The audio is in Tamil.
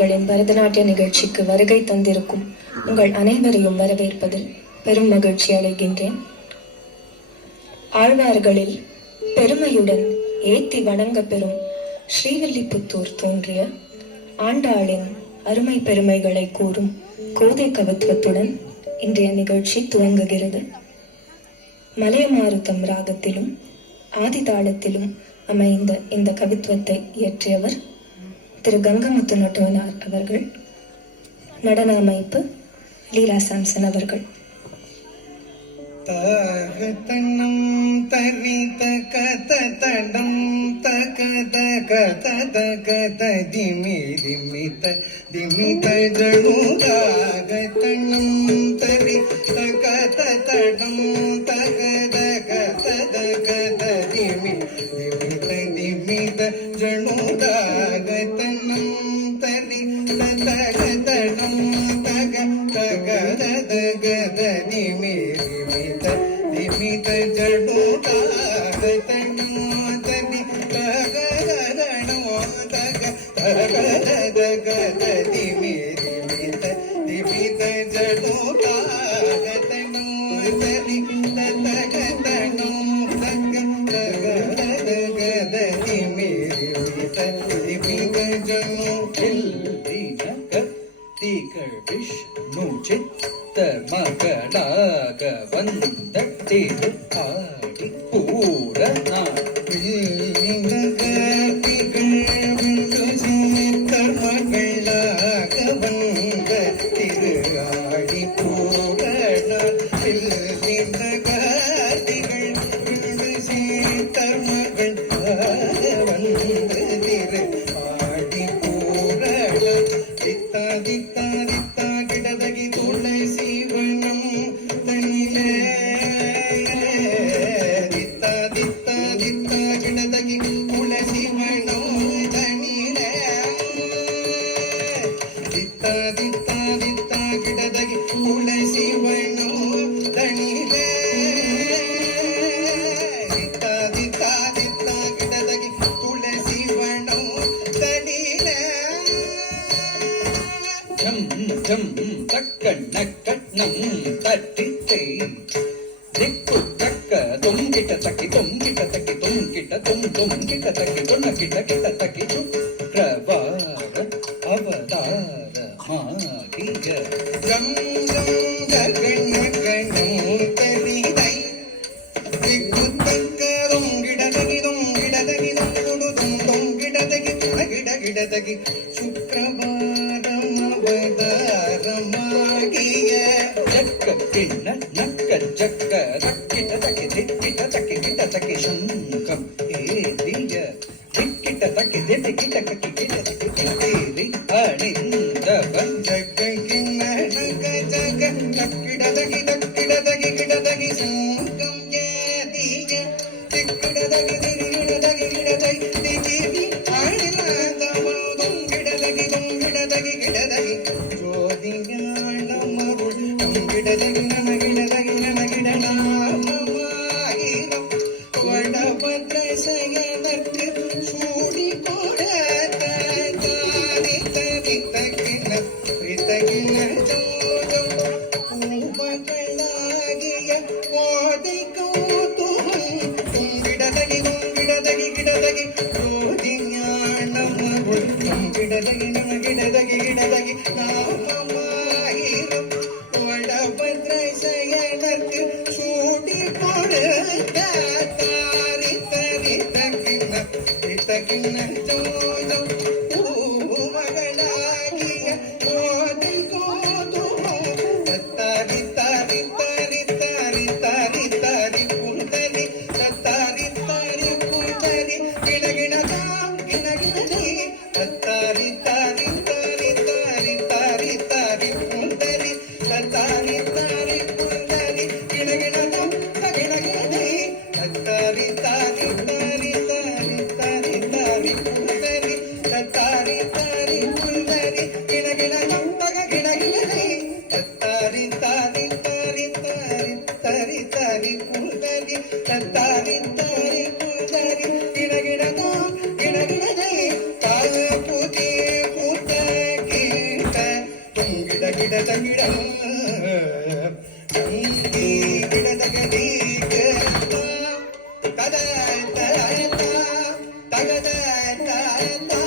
பரதநாட்டிய நிகழ்ச்சிக்கு வருகை தந்திருக்கும் உங்கள் அனைவரையும் வரவேற்பதில் பெரும் மகிழ்ச்சி அடைகின்றேன். ஆழ்வார்களில் பெருமையுடன் ஏத்தி வணங்க பெறும் ஸ்ரீவில்லிபுத்தூர் தோன்றிய ஆண்டாளின் அருமை பெருமைகளை கூறும் கோதை கவித்துவத்துடன் இன்றைய நிகழ்ச்சி துவங்குகிறது. மலையமாருதம் ராகத்திலும் ஆதிதாளத்திலும் அமைந்த இந்த கவித்துவத்தை இயற்றியவர் திரு கங்கமுத்து நட்டுவனார் அவர்கள். நடன அமைப்பு லீலா சாம்சன் அவர்கள். தகதனம் தரித கத தடம் தகத கத தகத திமி திமித திமித ஜனுதாகதனம் தரித கத தடம் தகத கத தகத திமி திமித திமித ஜனுதாகதனம் தரித தகதனம் தக தகத தகத திமி திமித ஜடோதாகதனம் தனி தகதனோ தக தகதகத திமி திமித திமித ஜடோதாகதனம் தனி தகதனோ தக தகதகத திமி திமித திமித ஜனோ திகள் விஷ்ணு சித்த மகளாக வந்தட்டிடு ஆடி பூரண திகள் விஷ்ணு சித்த மகளாக வந்தட்டிடு ஆடி பூரண திகள் விஷ்ணு சித்த மகளாக வந்தட்டிடு ஆடி பூரண தித்தா தித்தா தித்தா கிடதகி துளசி வனம் தனிலே தித்தா தித்தா தித்தா கிடதகி துளசி வனம் தனிலே தித்தா தித்தா தித்தா கிடதகி துளசி வனம் தனிலே தித்தா தித்தா தித்தா கிடதகி துளசி வனம் தனிலே ஜம் ஜம் தக்கண்ண கண்ணம் தட்டித்தே திக்கு தக்க தொங்கிட்ட தக்கி தொங்கிட்ட தக்கி தொங்கிட்ட தொங்கிட்ட தக்கி தொன்ன கிட்ட கிட்ட தக்கி சுக்ரவார அவதார மாகிய ஜம் ஜம் ஜகண்ண கண்ணம் தரிதை திக்கு தக்க தொங்கிட தகி தொங்கிட தகி தொங்கிட தகி கிட கிட தகி சுக்ரவாரம் அவதாரமாகிய ஜக்க கிண்ண நக்க ஜக்க தக்கிட்ட தக்கி திக்கிட்ட தக்கி கிட்ட தக்கி சங்கம் ஏதிய திக்கிட்ட தக்கி திட்டி கிட்ட கக்கி கிட்ட தக்கி கிட்டேரி அணிந்தவன் ஜக்க கிண்ண நக்க ஜக்க தக்கிட தகி தக்கிட தகி கிட தகி சங்கம் ஏதிய திக்கிட தகி திரிகிட தகி கிட தகி திகிரி அணிந்தவன் தொங்கிட தகி கிட தகி ஜோதிஞானமருள் தொங்கிடதகி நமகிடதகி நமகிடனாமாயிரம் வடபத்ரசயனற்கு சூடி கொடுத்த தானித்தகின பிரித்தகின ஜோஜம் பூமகளாகிய கோதை கௌதுகம் தொங்கிடதகி கிடதகி ஜோதிஞானமருள் தொங்கிடதகி நமகிடதகி கிடதகி தாத்தா